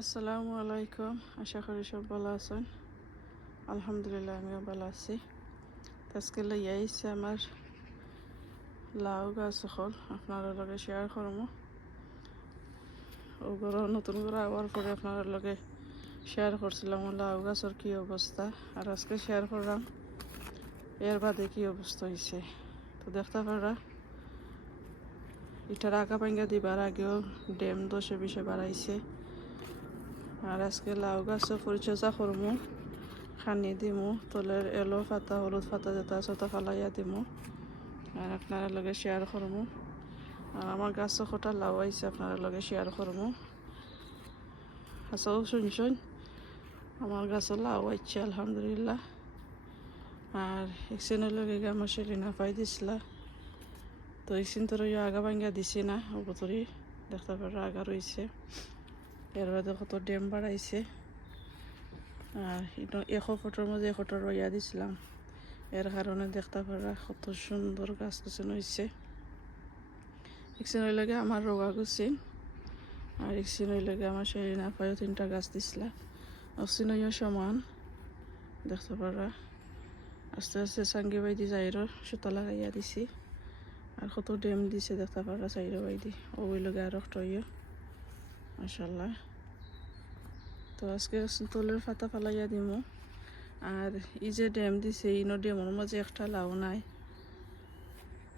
আসসালামু আলাইকুম। আশা করি সব ভালো আছেন। আলহামদুলিল্লাহ, আমিও ভালো আছি। আজকে লইয়া আইসে আমার লাউ গাছ হল আপনার লগে শেয়ার করব ওগুলো নতুন করে আবার পরে আপনার লগে শেয়ার করছিলাম লাউ গাছের কী অবস্থা। আর আজকে শেয়ার করলাম, এর বাদে কী অবস্থা হয়েছে তো দেখতে পারা এটার আঁকা পাঙ্গা দিবার আগেও ড্যাম দশে বিশে বাড়াইছে। আর আজকে লাউ গাছও পরিচর্যা করমু। খানি দিমু, তলের এলো পাতা, হলুদ পাতা যেটা ওটা ফালাইয়া দিমু। আর আপনারা লগে শেয়ার করমু। আর আমার গাছও কটা লাউ আইছে, আপনারা লগে শেয়ার করমু। আচ্ছা শুনছেন আমার গাছও লাউ আইছে, আলহামদুলিল্লাহ। আর একসেনের লগে আমার সেলিনা পাই দিছিলা। তো একসিন তোর আগা ভাঙ্গা দিছি না ওপতরি দেখতে পারো আগা রয়েছে এর বাদে কত ড্যাম বাড়াইছে আর এশ ফুটের মধ্যে এশটা রইয়া দিছিলাম। এর কারণে দেখতে পারা কত সুন্দর গাছ গাছানো হয়েছে একদিন ওই লাগে আমার রোগা গুছিন। আর একদিন ওই লাগে আমার শরীর না পায়ও তিনটা গাছ দিছিলা। অক্সিন সমান। দেখতে পারা আস্তে আস্তে সাঙ্গি বাইদি যাইরো সুতা লাগাইয়া দিছি। আর কত ড্যাম দিছে দেখতে পারা চাইরো বাইদি। ওই লগে আর একটা মাসাল্লাহ তো আজকে তলের পাতা ফালাইয়া দিমু। আর এই যে ড্যাম দিছে ইনো ড্যামের মাঝে একটা লাউ নাই।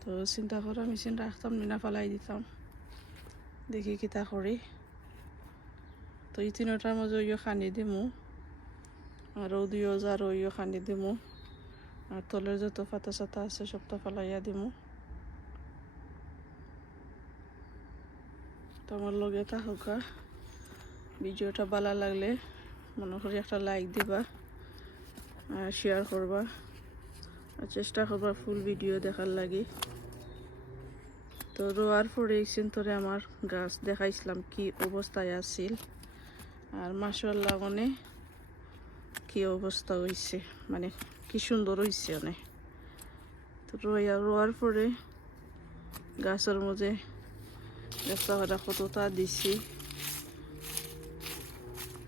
তো চিন্তা করে মেশিন রাখতাম, নিনা ফালাই দিতাম। দেখি কিতা করি। তো এই তিনটার মাঝে ইয়ে খানি দিমু। আর ও দুই হাজার ইয়ে খানি দিমু। আর তলের যত পাতা সাতা আছে, সবটা ফালাইয়া দিমু। তো আমার লগে থাকা ভিডিওটা ভালো লাগলে মনে করি একটা লাইক দিবা আর শেয়ার করবা, আর চেষ্টা করবা ফুল ভিডিও দেখার লাগে। তো রোয়ার পরে একদিন ধরে আমার গাছ দেখাইছিলাম কি অবস্থায় আছিল, আর মাসাল্লাহ মানে কি অবস্থা হয়েছে মানে কি সুন্দর হয়েছে অনেক তো রোয়া রোয়ার পরে গাছের মধ্যে পারা কতটা দিছি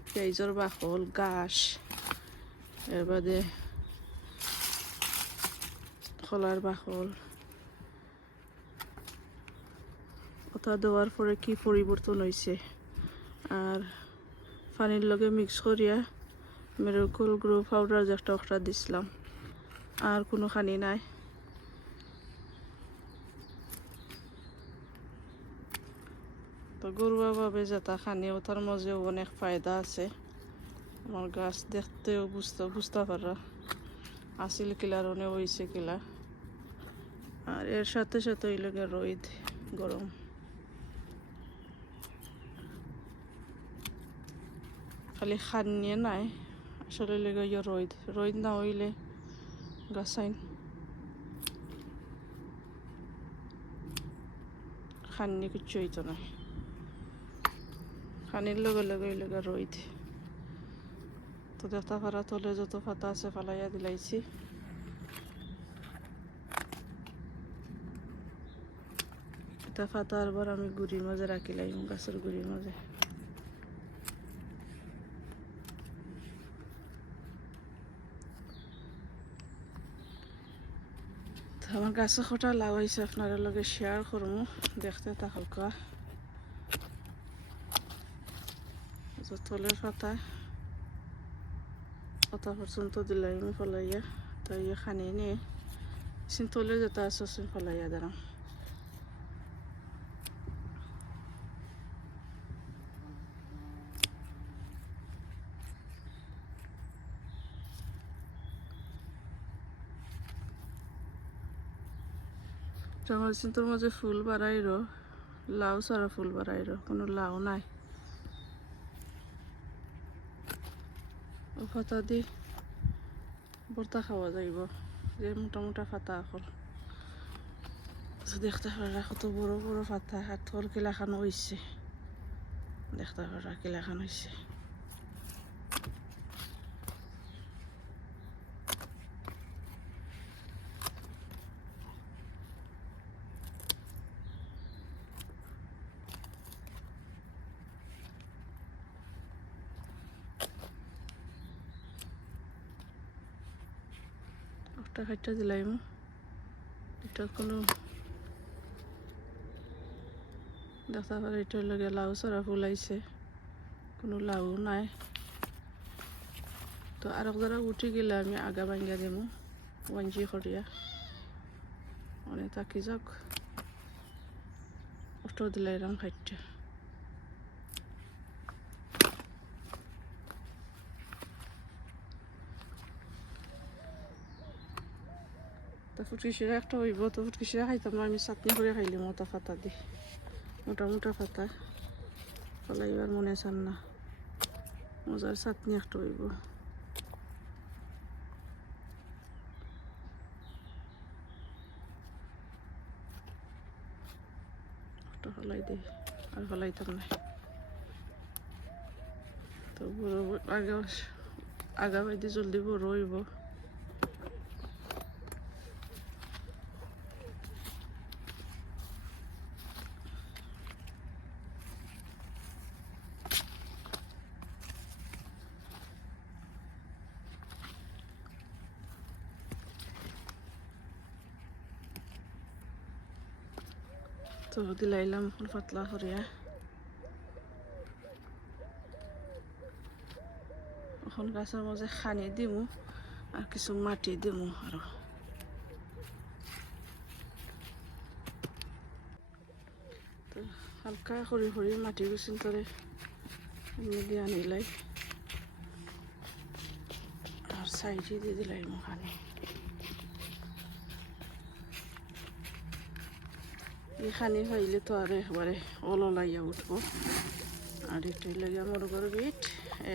পেঁয়াজের বাকল গাছ এর বাদে কলার বাকল ওটা দেওয়ার পরে কি পরিবর্তন হয়েছে আর পানির লগে মিক্স করিয়া মেরকুল গ্রো পাউডার একটা একটা দিছিলাম আর কোনো খানি নাই তো গরুয়াভাবে যেটা খানি ওটার মাঝেও অনেক ফায়দা আছে। আমার গাছ দেখতেও বুঝতে বুঝতে পারা। আসিল কিলার অনেক হয়েছে কিলা। আর এর সাথে সাথে ওই লোকের রোদ, গরম। খালি খান নিয়ে নাই, আসলে লেগে ইয়ে রোদ। রোদ না হইলে গাছাইন। খাননি কিচ্ছু হইতো না। খানির লগে লগে লগে রইদ তো দেখতে পারা তলে যত পাতা আছে ফালাইয়া দিলাইছি। এটা পাতা আরবার আমি গুড়ির মাঝে রাখিলাম গাছের গুড়ির মাঝে। আমার গাছে খোটা লাগাইছে, আপনার লগে শেয়ার করব দেখতে থাকা তলের পাতা। পাতা পর্যন্ত দিলাই আমি ফলাইয়া তো ইয়ে খানি নিয়ে সিন তলে যেটা আছে সিন ফলাইয়া দাঁড়াম আমার চিন্তার মাঝে ফুল বাড়াইরো, লাউ ছাড়া ফুল বাড়াইরো, কোনো লাউ নাই। পাতা দি বর্তা খাওয়া যাইব যে মোটা মোটা পাতা এখন দেখতে পারা কত বড় বড় পাতা হাতর কিলাখানো হয়েছে দেখতে পারা কিলাখান হয়েছে একটা খাইটা দিলাম এটা কোনো দেখা পারে এটার লগে লাউ সরা ফুলাইছে। কোনো লাউ নাই। তো আর যারা উঠে গেলে আমি আগা ভাঙ্গা দিমু। ওয়াঞ্জি করিয়া। অনেক থাকি যাক। অটো দিলে এরম খাইটা তা একটা হইব, তো ফুটকি শিরা আমি চাটনি করে খাইলি মোটা ফাতা দি। মোটা মোটা ফাতা ফলাইবার মনে চান না, মজার চাটনি একটা হইব। ফলাই দিই আর ফলাইতাম না। তো আগে, আগা বাইদি জলদি বড় হইব। তো দিলাইলাম ফুল পাতলা করিয়া এখন গাছের মাঝে খানি দিমু আর কিছু মাটি দিমু আরও হালকা সরি সরি মাটি গুছিন তরে এমনি আনিলাই আর সাইডে দিয়ে দিলাই মো খানি এখানে হইলে তো আর একবারে ওলো লাইয়া উঠবো। আর এটাই লাগিয়া মুরগর বিট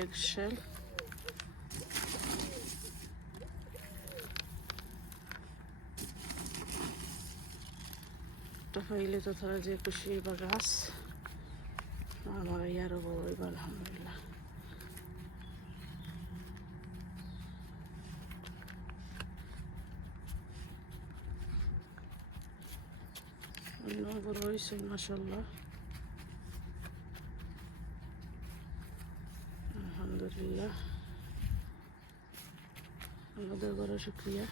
এক শেল এটা হইলে তো তারা যে খুশি বা গাছ, আমার ইয়ারও হইব আলহামদুলিল্লাহ অন্য বড় হয়েছে মাসাল্লাহ আলহামদুলিল্লাহ আমাদের বড় শুক্রিয়া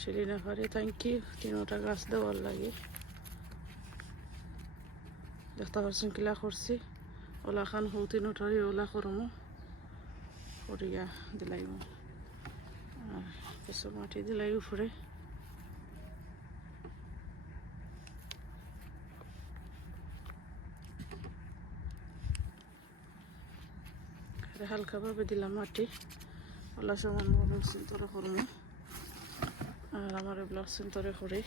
সেলিনা পারে থ্যাংক ইউ তিনোটা গাছ দেওয়ার লাগে দেখতে পাচ্ছেন কিলা করছি ওলা খান হৌ তিনোটারই ওলা করমু করিয়া দিলাইমু আর কিছু মাটি দিলাই উপরে হালকাভাবে দিলাম মাটি। ওলা সমান ব্লক সিন্তরে করমু আর আমার ব্লক সিন্তরে করে।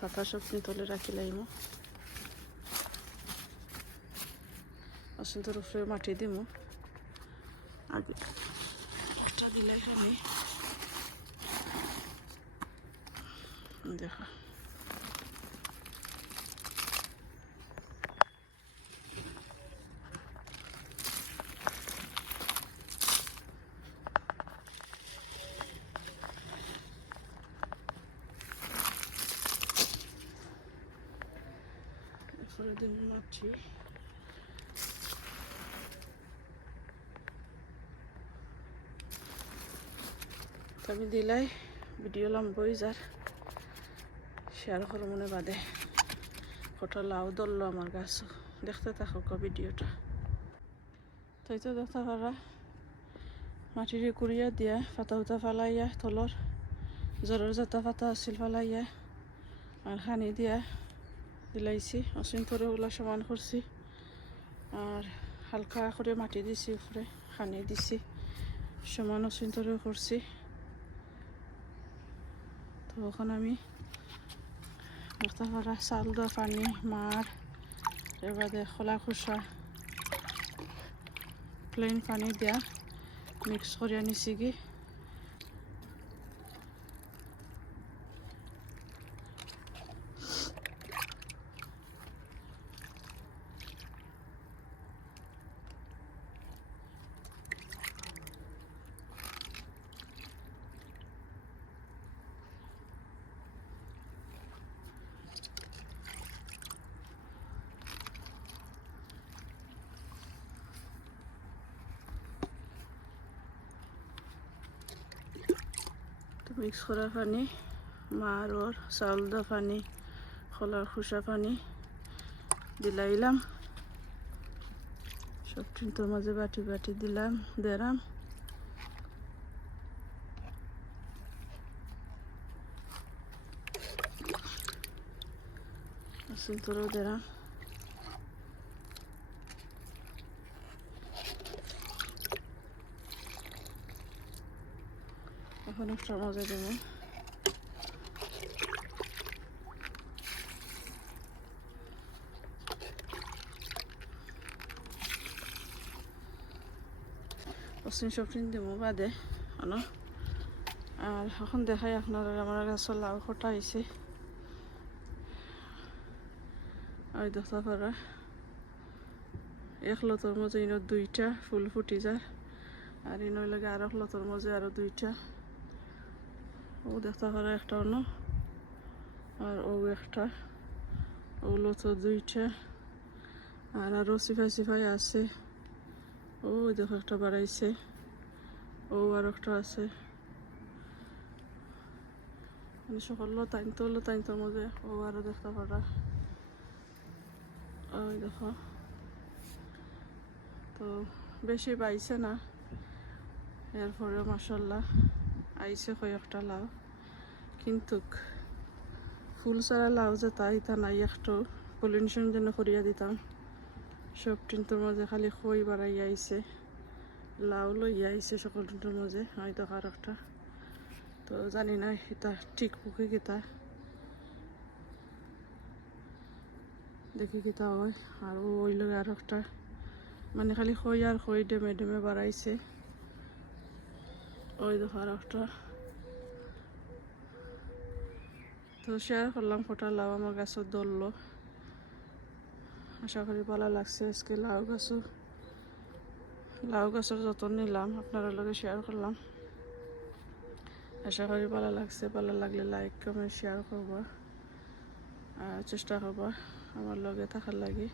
পাতা সব সিন্তলে রাখি লাইমু সিন্তর উপরে মাটি দিমু। আগে দিলাই আমি দেখো। করে দিন মাটি আমি দিলাই, ভিডিও লম্বই যার। শেয়ার করো মনে বাদে। কটা লাউ ধরলো আমার গাছ। দেখতে থাকো ভিডিওটা। তাই তো দেখতে পারা। মাটিরে কুড়িয়া দিয়া ফাতা উতা ফালাইয়া তলর জ্বরের যাতা ফাতা আছিল ফালাইয়া। আর খানি দিয়া দিলাইছি অসীম করে ওগুলা সমান করছি। আর হালকা করে মাটি দিছি, উপরে খানি দিছি, সমান অসীম করে করছি। তো ওখানে আমি পারা চাল দেওয়া পানি মার এবারে খোলা খোসা প্লেন পানি দিয়া মিক্স করে আনিছি কি মিক্স করা পানি মার ওর চাউল দা পানি, খোলার খোসা পানি দিলাইলাম সব চিন্তার মাঝে বাটি বাটি দিলাম দেরাম চিন্তরও দেরাম এখন একটা মজা দেবো। পশ্চিম সবজিন দেবো বাদে, আনো। আর এখন দেখাই আপনারা আমার গাছের লাউ খটা হয়েছে ওই দেখতে পারা এক লতর মধ্যে ইনো দুইটা ফুল ফুটি যায় আর ইনো লাগে আর এক লতর মধ্যে আরও দুইটা। ও দেখতে পারা একটা অন্য। আর ও একটা। ওগুলো তো দুইটা। আর আরও সিফাই সিফাই আছে। ও দেখো একটা বাড়াইছে। ও আর একটা আছে। মানে সকল লতাইনতো লতাইনতোর মধ্যে ও আরও দেখতে পারা। ওই দেখো। তো বেশি পাইছে না। এরপরে মাসাল্লাহ আইছে কয়েকটা লাউ। কিন্তু ফুল ছাড়া লাউ যে তাই তা নাই, একটু পলিউশন যেন করিয়া দিতাম। সব টিনটোর মাঝে খালি খই বাড়াই আইছে। লাউ লইয়া আইছে সকল টিনটোর মাঝে হয় তো আর একটা। তো জানি না এটা ঠিক পুকি কিতা দেখি কিতা হয়। আর ওই লগে আর একটা। মানে খালি খই আর খই ডেমে ডেমে বাড়াইছে ওই দেখো আর তো শেয়ার করলাম ফোটা লাউ আমার গাছের ধরলো। আশা করি ভালো লাগছে আজকে লাউ গাছও। লাউ গাছের যত্ন নিলাম, আপনারা লগে শেয়ার করলাম। আশা করি ভালো লাগছে, ভালো লাগলে লাইক কমেন্ট শেয়ার করবা। আর চেষ্টা করবা আমার লগে থাকার লাগে।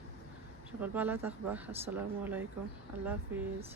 সকল ভালো থাকবা, আসসালামু আলাইকুম, আল্লাহ হাফিজ।